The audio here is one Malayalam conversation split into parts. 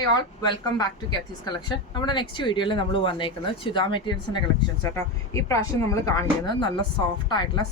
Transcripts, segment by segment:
Hi all welcome back to Kathy's collection. നമ്മുടെ നെക്സ്റ്റ് വീഡിയോയിൽ നമ്മൾ വന്നേക്കുന്നത് ചുരിദാർ മെറ്റീരിയൽസിൻ്റെ കളക്ഷൻസ് കേട്ടോ. ഈ പ്രാവശ്യം നമ്മൾ കാണിക്കുന്നത് നല്ല സോഫ്റ്റ് ആയിട്ടുള്ള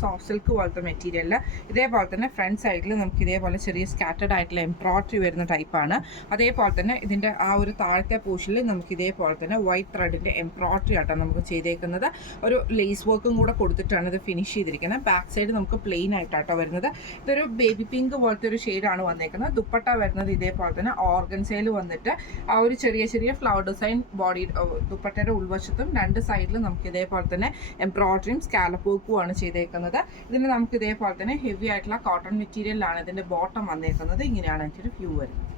സോഫ്റ്റ് സിൽക്ക് പോലത്തെ മെറ്റീരിയലിൽ ഇതേപോലെ തന്നെ ഫ്രണ്ട് സൈഡിൽ നമുക്ക് ഇതേപോലെ ചെറിയ സ്കാറ്റേഡ് ആയിട്ടുള്ള എംബ്രോയിഡറി വരുന്ന ടൈപ്പാണ്. അതേപോലെ തന്നെ ഇതിൻ്റെ ആ ഒരു താഴത്തെ പോർഷനിൽ നമുക്ക് ഇതേപോലെ തന്നെ വൈറ്റ് ത്രെഡിൻ്റെ എംബ്രോയിഡറി ആട്ടോ നമുക്ക് ചെയ്തേക്കുന്നത്. ഒരു ലേസ് വർക്കും കൂടെ കൊടുത്തിട്ടാണ് ഇത് ഫിനിഷ് ചെയ്തിരിക്കുന്നത്. ബാക്ക് സൈഡ് നമുക്ക് പ്ലെയിൻ ആയിട്ടാട്ടോ വരുന്നത്. ഇതൊരു ബേബി പിങ്ക് പോലത്തെ ഒരു ഷെയ്ഡാണ് വന്നേക്കുന്നത്. ദുപ്പട്ട വരുന്നത് ഇതേപോലെ തന്നെ ഓർഗൻസയിൽ വന്നിട്ട് ആ ഒരു ചെറിയ ഫ്ലവർ ഡിസൈൻ ബോഡി ദുപ്പട്ടയുടെ ഉൾവശത്തും രണ്ട് സൈഡിലും നമുക്ക് ഇതേപോലെ തന്നെ എംബ്രോയിഡറിയും സ്കാലപ്പ് വർക്കുമാണ് ചെയ്തേക്കുന്നത്. ഇതിന് നമുക്ക് ഇതേപോലെ തന്നെ ഹെവി ആയിട്ടുള്ള കോട്ടൺ മെറ്റീരിയലാണ് ഇതിൻ്റെ ബോട്ടം വന്നേക്കുന്നത്. ഇങ്ങനെയാണ് എനിക്കൊരു വ്യൂ വരുന്നത്.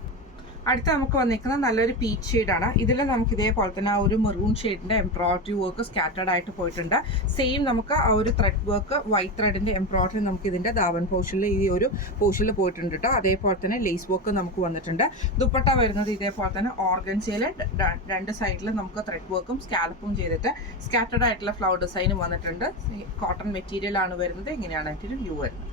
അടുത്ത നമുക്ക് വന്നിരിക്കുന്നത് നല്ലൊരു പീച്ച് ഷെയ്ഡാണ്. ഇതിൽ നമുക്ക് ഇതേപോലെ തന്നെ ആ ഒരു മെറൂൺ ഷെയ്ഡിൻ്റെ എംബ്രോയിഡറി വർക്ക് സ്കാറ്റേഡ് ആയിട്ട് പോയിട്ടുണ്ട്. സെയിം നമുക്ക് ആ ഒരു ത്രെഡ് വർക്ക് വൈറ്റ് ത്രെഡിൻ്റെ എംബ്രോയിഡറി നമുക്ക് ഇതിൻ്റെ ദാവൻ പോർഷനിൽ ഈ ഒരു പോർഷനിൽ പോയിട്ടുണ്ട് കേട്ടോ. അതേപോലെ തന്നെ ലേസ് വർക്ക് നമുക്ക് വന്നിട്ടുണ്ട്. ദുപ്പട്ട വരുന്നത് ഇതേപോലെ തന്നെ ഓർഗൻസയിൽ രണ്ട് സൈഡിൽ നമുക്ക് ത്രെഡ് വർക്കും സ്കാലപ്പും ചെയ്തിട്ട് സ്കാറ്റേഡ് ആയിട്ടുള്ള ഫ്ലവർ ഡിസൈനും വന്നിട്ടുണ്ട്. കോട്ടൺ മെറ്റീരിയൽ ആണ് വരുന്നത്. ഇങ്ങനെയാണ് അതിൻ്റെ വ്യൂ വരുന്നത്.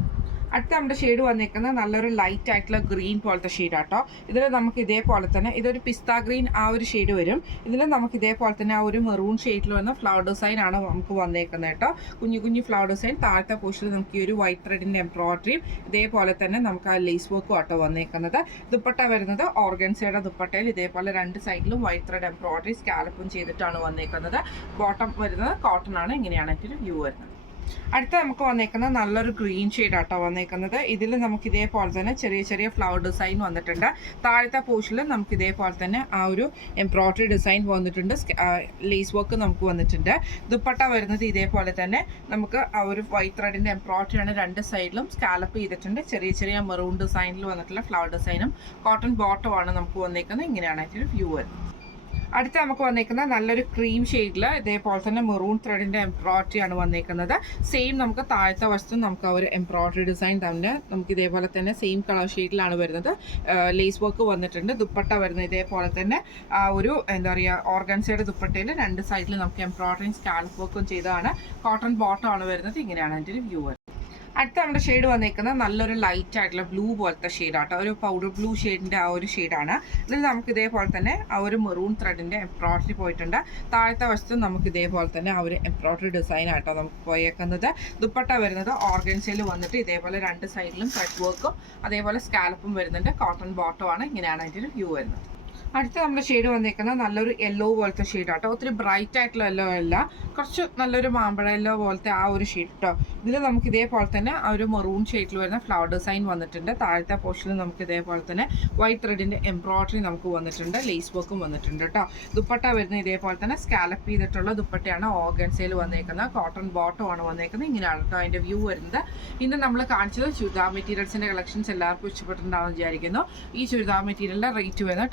അടുത്ത നമ്മുടെ ഷെയ്ഡ് വന്നിരിക്കുന്നത് നല്ലൊരു ലൈറ്റ് ആയിട്ടുള്ള ഗ്രീൻ പോലത്തെ ഷെയ്ഡാട്ടോ. ഇതിൽ നമുക്ക് ഇതേപോലെ തന്നെ ഇതൊരു പിസ്ത ഗ്രീൻ ആ ഒരു ഷെയ്ഡ് വരും. ഇതിൽ നമുക്ക് ഇതേപോലെ തന്നെ ആ ഒരു മെറൂൺ ഷെയ്ഡിൽ വന്ന ഫ്ലവർ ഡിസൈൻ ആണ് നമുക്ക് വന്നേക്കുന്നത് കേട്ടോ. കുഞ്ഞു ഫ്ലവർ ഡിസൈൻ. താഴത്തെ പോർഷനിൽ നമുക്ക് ഈ ഒരു വൈറ്റ് ത്രെഡിൻ്റെ എംബ്രോയിഡറിയും ഇതേപോലെ തന്നെ നമുക്ക് ആ ലേസ് വർക്കും ആട്ടോ വന്നേക്കുന്നത്. ദുപ്പട്ട വരുന്നത് ഓർഗൻസയുടെ ദുപ്പട്ടയിൽ ഇതേപോലെ രണ്ട് സൈഡിലും വൈറ്റ് ത്രെഡ് എംബ്രോയിഡറി സ്കാലപ്പും ചെയ്തിട്ടാണ് വന്നേക്കുന്നത്. ബോട്ടം വരുന്നത് കോട്ടൺ ആണ്. ഇങ്ങനെയാണ് എൻ്റെ വ്യൂ വരുന്നത്. അടുത്ത നമുക്ക് വന്നേക്കുന്നത് നല്ലൊരു ഗ്രീൻ ഷെയ്ഡാട്ടോ വന്നേക്കുന്നത്. ഇതിൽ നമുക്ക് ഇതേപോലെ തന്നെ ചെറിയ ഫ്ലവർ ഡിസൈൻ വന്നിട്ടുണ്ട്. താഴത്തെ പോർഷനിൽ നമുക്ക് ഇതേപോലെ തന്നെ ആ ഒരു എംബ്രോയിഡറി ഡിസൈൻ വന്നിട്ടുണ്ട്. ലേസ് വർക്ക് നമുക്ക് വന്നിട്ടുണ്ട്. ദുപ്പട്ട വരുന്നത് ഇതേപോലെ തന്നെ നമുക്ക് ആ ഒരു വൈറ്റ് ത്രെഡിൻ്റെ എംബ്രോയിഡറിയാണ് രണ്ട് സൈഡിലും സ്കാലപ്പ് ചെയ്തിട്ടുണ്ട്. ചെറിയ മെറൂൺ ഡിസൈനിൽ വന്നിട്ടുള്ള ഫ്ലവർ ഡിസൈനും കോട്ടൺ ബോട്ടമാണ് നമുക്ക് വന്നേക്കുന്നത്. ഇങ്ങനെയാണ് അതിൻ്റെ വ്യൂ വരുന്നത്. അടുത്ത നമുക്ക് വന്നേക്കുന്നത് നല്ലൊരു ക്രീം ഷെയ്ഡിൽ ഇതേപോലെ തന്നെ മെറൂൺ ത്രെഡിൻ്റെ എംബ്രോയിഡറി ആണ് വന്നേക്കുന്നത്. സെയിം നമുക്ക് താഴത്തെ വശത്തും നമുക്ക് ആ ഒരു എംബ്രോയിഡറി ഡിസൈൻ തന്നെ നമുക്ക് ഇതേപോലെ തന്നെ സെയിം കളർ ഷെയ്ഡിലാണ് വരുന്നത്. ലേസ് വർക്ക് വന്നിട്ടുണ്ട്. ദുപ്പട്ട വരുന്നത് ഇതേപോലെ തന്നെ ആ ഒരു എന്താ പറയുക ഓർഗൻസയുടെ ദുപ്പട്ടയിൽ രണ്ട് സൈഡിൽ നമുക്ക് എംബ്രോയിഡറിയും സ്കാലപ്പ് വർക്കും ചെയ്തതാണ്. കോട്ടൺ ബോട്ടം ആണ് വരുന്നത്. ഇങ്ങനെയാണ് അതിൻ്റെ ഒരു വ്യൂ വരുന്നത്. അടുത്ത നമ്മുടെ ഷെയ്ഡ് വന്നിരിക്കുന്നത് നല്ലൊരു ലൈറ്റ് ആയിട്ടുള്ള ബ്ലൂ പോലത്തെ ഷെയ്ഡാട്ടോ. ഒരു പൗഡർ ബ്ലൂ ഷെയ്ഡിൻ്റെ ആ ഒരു ഷെയ്ഡാണ്. ഇതിൽ നമുക്ക് ഇതേപോലെ തന്നെ ആ ഒരു മെറൂൺ ത്രെഡിൻ്റെ എംബ്രോയിഡറി പോയിട്ടുണ്ട്. താഴത്തെ വശത്തും നമുക്ക് ഇതേപോലെ തന്നെ ആ ഒരു എംബ്രോയിഡറി ഡിസൈൻ ആട്ടോ നമുക്ക് പോയേക്കുന്നത്. ദുപ്പട്ട വരുന്നത് ഓർഗൻസയിൽ വന്നിട്ട് ഇതേപോലെ രണ്ട് സൈഡിലും ത്രെഡ് വർക്കും അതേപോലെ സ്കാലപ്പും വരുന്നുണ്ട്. കോട്ടൺ ബോട്ടമാണ്. ഇങ്ങനെയാണ് അതിൻ്റെ ഒരു വ്യൂ വരുന്നത്. അടുത്ത നമ്മുടെ ഷെയ്ഡ് വന്നിരിക്കുന്നത് നല്ലൊരു യെല്ലോ പോലത്തെ ഷെയ്ഡാട്ടോ. ഒത്തിരി ബ്രൈറ്റ് ആയിട്ടുള്ള യെല്ലോ അല്ല, കുറച്ച് നല്ലൊരു മാമ്പഴ യെല്ലോ പോലത്തെ ആ ഒരു ഷെയ്ഡ് കേട്ടോ. ഇതിൽ നമുക്ക് ഇതേപോലെ തന്നെ ആ ഒരു മെറൂൺ ഷെയ്ഡിൽ വരുന്ന ഫ്ലവർ ഡിസൈൻ വന്നിട്ടുണ്ട്. താഴത്തെ പോർഷനിൽ നമുക്ക് ഇതേപോലെ തന്നെ വൈറ്റ് ത്രെഡിൻ്റെ എംബ്രോയിഡറി നമുക്ക് വന്നിട്ടുണ്ട്. ലേസ് വർക്കും വന്നിട്ടുണ്ട് കേട്ടോ. ദുപ്പട്ട വരുന്നത് ഇതേപോലെ തന്നെ സ്കാലപ്പ് ചെയ്തിട്ടുള്ള ദുപ്പട്ടയാണ് ഓർഗൻസയിൽ വന്നേക്കുന്നത്. കോട്ടൺ ബോട്ടമാണ് വന്നേക്കുന്നത്. ഇങ്ങനെയാണ് കേട്ടോ അതിൻ്റെ വ്യൂ വരുന്നത്. ഇന്ന് നമ്മൾ കാണിച്ചത് ചുരിദാർ മെറ്റീരിയൽസിൻ്റെ കളക്ഷൻസ് എല്ലാവർക്കും ഇഷ്ടപ്പെട്ടിട്ടുണ്ടാവുമെന്ന് വിചാരിക്കുന്നു. ഈ ചുരിദാർ മെറ്റീരിയലിൻ്റെ റേറ്റ് വരുന്നത്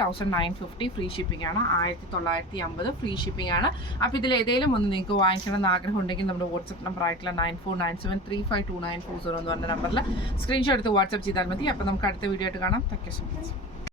1950 ഫ്രീ ഷിപ്പിംഗ് ആണ്. 1950 ഫ്രീ ഷിപ്പിംഗ് ആണ്. അപ്പോൾ ഇതിൽ ഏതെങ്കിലും ഒന്ന് നിങ്ങൾക്ക് വാങ്ങിക്കണമെന്ന് ആഗ്രഹം ഉണ്ടെങ്കിൽ നമ്മുടെ വാട്സപ്പ് നമ്പർ ആയിട്ടുള്ള 9497352940 എന്ന് പറഞ്ഞ നമ്പറിൽ സ്ക്രീൻഷോട്ട് എടുത്ത് വാട്സപ്പ് ചെയ്താൽ മതി. അപ്പോൾ നമുക്ക് അടുത്ത വീഡിയോ ആയിട്ട് കാണാം. Thank you so much.